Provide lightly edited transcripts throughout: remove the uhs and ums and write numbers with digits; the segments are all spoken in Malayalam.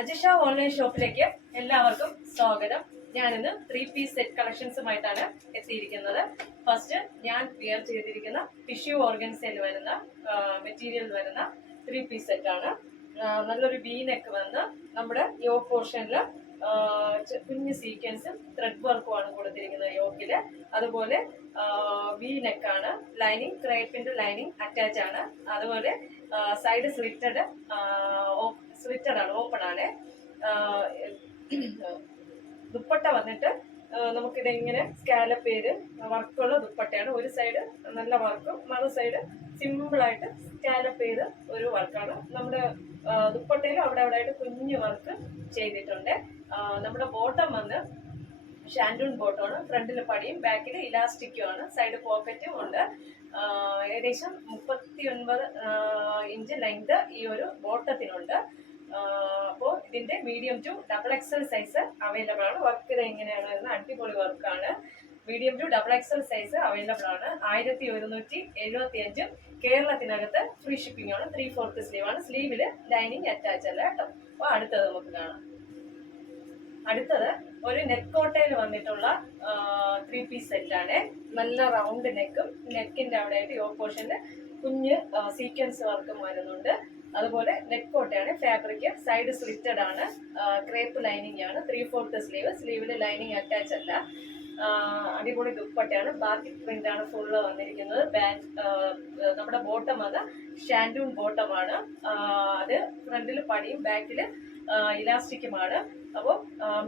അജിഷ ഓൺലൈൻ ഷോപ്പിലേക്ക് എല്ലാവർക്കും സ്വാഗതം. ഞാനിന്ന് 3 പീസ് സെറ്റ് കളക്ഷൻസുമായിട്ടാണ് എത്തിയിരിക്കുന്നത്. ഫസ്റ്റ് ഞാൻ വിയർ ചെയ്തിരിക്കുന്ന ടിഷ്യൂ ഓർഗൻസയിൽ വരുന്ന മെറ്റീരിയൽ വരുന്ന 3 പീസ് സെറ്റ് ആണ്. നല്ലൊരു വി നെക്ക് വന്ന് നമ്മുടെ യോക്ക് പോർഷനിൽ കുഞ്ഞ് സീക്വൻസും ത്രെഡ് വർക്കും ആണ് കൊടുത്തിരിക്കുന്നത് യോക്കില്. അതുപോലെ വി നെക്കാണ്, ലൈനിങ് ക്രേപ്പിന്റെ ലൈനിങ് അറ്റാച്ച് ആണ്. അതുപോലെ സൈഡ് സ്ലിറ്റഡ് ആണ്, ഓപ്പൺ ആണ്. ദുപ്പട്ട വന്നിട്ട് നമുക്കിത് ഇങ്ങനെ സ്കാലപ്പ് ചെയ്ത് വർക്കുള്ള ദുപ്പട്ടയാണ്. ഒരു സൈഡ് നല്ല വർക്കും മറു സൈഡ് സിമ്പിളായിട്ട് സ്കാലപ്പ് ചെയ്ത് ഒരു വർക്കാണ്. നമ്മുടെ ദുപ്പട്ടയിൽ അവിടെ ആയിട്ട് കുഞ്ഞു വർക്ക് ചെയ്തിട്ടുണ്ട്. നമ്മുടെ ബോട്ടം വന്ന് ഷാൻഡൂൺ ബോട്ടമാണ്. ഫ്രണ്ടിൽ പടിയും ബാക്കിൽ ഇലാസ്റ്റിക്കും ആണ്. സൈഡ് പോക്കറ്റും ഉണ്ട്. ഏകദേശം 39 ഇഞ്ച് ലെങ്ത് ഈ ഒരു ബോട്ടത്തിനുണ്ട്. അപ്പോൾ ഇതിന്റെ medium to XXL size available ആണ്. വർക്ക് ഇത് എങ്ങനെയാണ് വരുന്നത്? അടിപൊളി വർക്കാണ്. Medium to XXL size available ആണ്. 1175 കേരളത്തിനകത്ത് ഫ്രീ ഷിപ്പിംഗ് ആണ്. 3/4 സ്ലീവ് ആണ്. സ്ലീവില് ലൈനിങ് അറ്റാച്ച് അല്ല കേട്ടോ. അപ്പൊ അടുത്തത് നമുക്ക് കാണാം. അടുത്തത് ഒരു നെക്കോട്ടയിൽ വന്നിട്ടുള്ള 3 പീസ് സെറ്റ് ആണ്. നല്ല റൗണ്ട് നെക്കും നെക്കിന്റെ അവിടെ ആയിട്ട് യോക്ക് പോർഷനിൽ കുഞ്ഞ് സീക്വൻസ് വർക്കും വരുന്നുണ്ട്. അതുപോലെ നെക്കോട്ടയാണ്. ഫാബ്രിക് സൈഡ് സ്ലിറ്റഡ് ആണ്. ക്രേപ്പ് ലൈനിങ് ആണ്. 3/4 സ്ലീവ്. സ്ലീവില് ലൈനിങ് അറ്റാച്ച് അല്ല. അടിപൊളി ദുപ്പട്ടയാണ്. ബാത്തിക് പ്രിന്റ് ആണ് ഫുള്ള് വന്നിരിക്കുന്നത്. നമ്മുടെ ബോട്ടം അത് ഷാൻഡൂൺ ബോട്ടമാണ്. അത് ഫ്രണ്ടിൽ പടിയും ബാക്കില് ഇലാസ്റ്റിക്കുമാണ്. അപ്പോൾ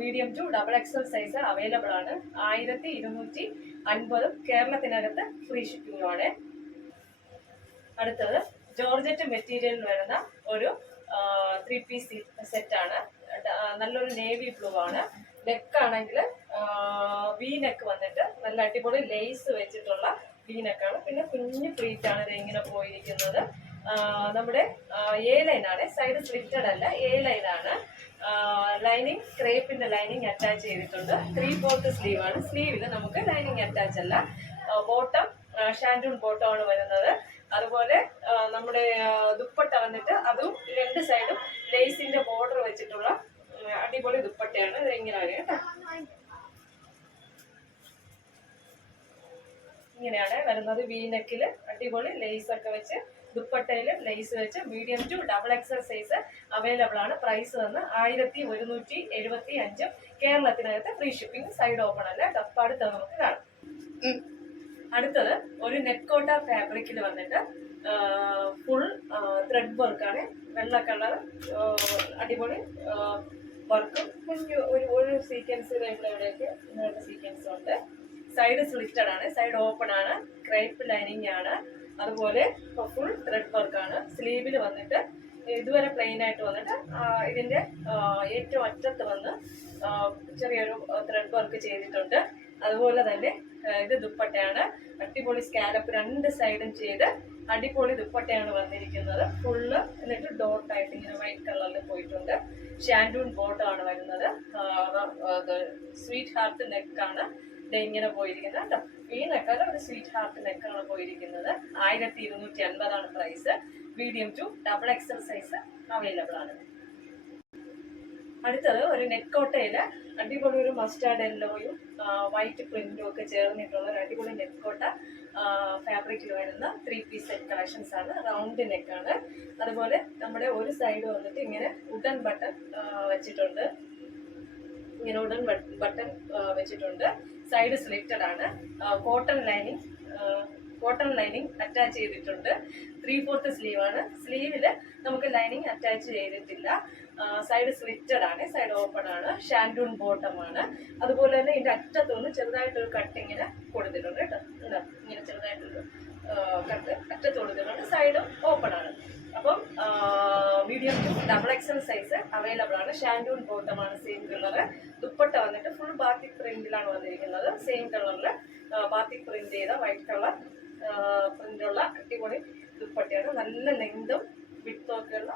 medium to XXL size available ആണ്. 1250 കേരളത്തിനകത്ത് ഫ്രീ ഷിപ്പിംഗ് ആണ്. അടുത്തത് ജോർജറ്റ് മെറ്റീരിയൽ വരുന്ന ഒരു 3 പീസ് സെറ്റ് ആണ്. നല്ലൊരു നേവി ബ്ലൂ ആണ്. നെക്ക് ആണെങ്കിൽ വി നെക്ക് വന്നിട്ട് നല്ല അടിപൊളി ലേസ് വെച്ചിട്ടുള്ള വി നെക്കാണ്. പിന്നെ കുഞ്ഞു പ്ലീറ്റ് ആണ് ഇത് ഇങ്ങനെ പോയിരിക്കുന്നത്. നമ്മുടെ എ ലൈൻ ആണ്. സൈഡ് സ്ലിറ്റഡ് അല്ല, എ ലൈൻ ആണ്. ലൈനിങ് ക്രേപ്പിന്റെ ലൈനിങ് അറ്റാച്ച് ചെയ്തിട്ടുണ്ട്. 3/4 സ്ലീവ് ആണ്. സ്ലീവില് നമുക്ക് ലൈനിങ് അറ്റാച്ച് അല്ല. ബോട്ടം ഷാൻഡൂൺ ബോട്ടം ആണ് വരുന്നത്. അതുപോലെ നമ്മുടെ ദുപ്പട്ട വന്നിട്ട് അതും രണ്ട് സൈഡും ലേസിന്റെ ബോർഡർ വെച്ചിട്ടുള്ള അടിപൊളി ദുപ്പട്ടയാണ്. ഇത് ഇങ്ങനെ വരും കേട്ടോ. ഇങ്ങനെയാണ് വരുന്നത്. വി നെക്കില് അടിപൊളി ലേസ് ഒക്കെ വെച്ച് ദുപ്പട്ടയില് ലേസ് വെച്ച് medium to XXL size available ആണ്. പ്രൈസ് വന്ന് 1175 കേരളത്തിനകത്ത് ഫ്രീ ഷിപ്പിംഗ്. സൈഡ് ഓപ്പൺ അല്ല. അപ്പൊ അടുത്തത് നമുക്ക് കാണാം. അടുത്തത് ഒരു നെക്കോട്ട ഫാബ്രിക്കിൽ വന്നിട്ട് ഫുൾ ത്രെഡ് വർക്കാണ്. വെള്ള കളർ അടിപൊളി വർക്കും കുഞ്ഞു ഒരു സീക്വൻസ് എവിടെയൊക്കെ സീക്വൻസ് ഉണ്ട്. സൈഡ് സ്ലിറ്റഡ് ആണ്. സൈഡ് ഓപ്പൺ ആണ്. ക്രേപ്പ് ലൈനിങ് ആണ്. അതുപോലെ ഫുൾ ത്രെഡ് വർക്കാണ്. സ്ലീവിൽ വന്നിട്ട് ഇതുവരെ പ്ലെയിൻ ആയിട്ട് വന്നിട്ട് ഇതിന്റെ ഏറ്റവും അറ്റത്ത് വന്ന് ചെറിയൊരു ത്രെഡ് വർക്ക് ചെയ്തിട്ടുണ്ട്. അതുപോലെ തന്നെ ഇത് ദുപ്പട്ടയാണ്. അടിപൊളി സ്കാലപ്പ് രണ്ട് സൈഡും ചെയ്ത് അടിപൊളി ദുപ്പട്ടയാണ് വന്നിരിക്കുന്നത്. ഫുള്ള് എന്നിട്ട് ഡോട്ട് ആയിട്ട് ഇങ്ങനെ വൈറ്റ് കളറിൽ പോയിട്ടുണ്ട്. ഷാൻഡൂൺ ബോട്ടം ആണ് വരുന്നത്. സ്വീറ്റ് ഹാർട്ട് നെക്കാണ് ഇങ്ങനെ പോയിരിക്കുന്നത് കേട്ടോ. ഈ നെക്കാല് ഒരു സ്വീറ്റ് ഹാർട്ട് നെക്കാണ് പോയിരിക്കുന്നത്. 1250 price. Medium to XXL size available ആണ്. അടുത്തത് ഒരു നെക്കോട്ടയില് അടിപൊളി ഒരു മസ്റ്റാർഡ് യെല്ലോയും വൈറ്റ് പ്രിന്റും ഒക്കെ ചേർന്നിട്ടുള്ള ഒരു അടിപൊളി നെക്കോട്ട ഫാബ്രിക്കിൽ വരുന്ന 3 പീസ് സെറ്റ് കളക്ഷൻസ് ആണ്. റൗണ്ട് നെക്കാണ്. അതുപോലെ നമ്മുടെ ഒരു സൈഡ് വന്നിട്ട് ഇങ്ങനെ വുഡൻ ബട്ടൺ വെച്ചിട്ടുണ്ട്. ഇങ്ങനെ വുഡൻ ബട്ടൺ വെച്ചിട്ടുണ്ട്. സൈഡ് സ്ലിറ്റഡ് ആണ്. കോട്ടൺ ലൈനിങ് അറ്റാച്ച് ചെയ്തിട്ടുണ്ട്. 3/4 സ്ലീവ് ആണ്. സ്ലീവില് നമുക്ക് ലൈനിങ് അറ്റാച്ച് ചെയ്തിട്ടില്ല. സൈഡ് സ്ലിറ്റഡ് ആണ്. സൈഡ് ഓപ്പൺ ആണ്. ഷാൻഡൂൺ ബോട്ടം ആണ്. അതുപോലെ തന്നെ ഇതിന്റെ അറ്റത്തൊന്ന് ചെറുതായിട്ടൊരു കട്ട് ഇങ്ങനെ കൊടുത്തിട്ടുണ്ട് കേട്ടോ. ഇങ്ങനെ ചെറുതായിട്ടൊരു കട്ട് അറ്റത്ത് കൊടുത്തിട്ടുണ്ട്. സൈഡും ഓപ്പൺ ആണ്. അപ്പം medium to XXL size available ആണ്. ഷാൻഡൂൺ ബോട്ടം ആണ്. Same colour. ദുപ്പട്ട വന്നിട്ട് ഫുൾ ബാത്തിക് പ്രിന്റിലാണ് വന്നിരിക്കുന്നത്. സെയിം കളറിൽ ബാത്തിക് പ്രിന്റ് ചെയ്ത വൈറ്റ് കളർ പ്രിന്റുള്ള അടിപൊളി ദുപ്പട്ടയാണ്. നല്ല ലെങ്തും വിഡ്ത്തും ഒക്കെ ഉള്ള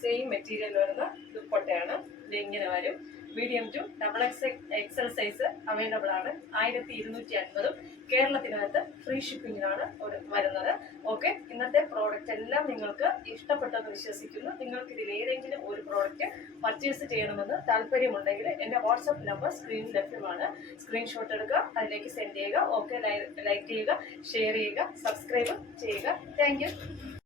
സെയിം മെറ്റീരിയൽ വരുന്ന ദുപ്പട്ടയാണ്. ഇത് ഇങ്ങനെ വരും. Medium to XXL size available ആണ്. 1250 കേരളത്തിനകത്ത് ഫ്രീ ഷിപ്പിങ്ങിനാണ് വരുന്നത്. ഓക്കെ, ഇന്നത്തെ പ്രോഡക്റ്റ് എല്ലാം നിങ്ങൾക്ക് ഇഷ്ടപ്പെട്ടെന്ന് വിശ്വസിക്കുന്നു. നിങ്ങൾക്ക് ഇതിൽ ഏതെങ്കിലും ഒരു പ്രോഡക്റ്റ് പർച്ചേസ് ചെയ്യണമെന്ന് താല്പര്യമുണ്ടെങ്കിൽ എൻ്റെ വാട്സപ്പ് നമ്പർ സ്ക്രീനിൽ ലഭ്യമാണ്. സ്ക്രീൻഷോട്ട് എടുക്കുക, അതിലേക്ക് സെൻഡ് ചെയ്യുക. ഓക്കെ, ലൈക്ക് ചെയ്യുക, ഷെയർ ചെയ്യുക, സബ്സ്ക്രൈബ് ചെയ്യുക. Thank you.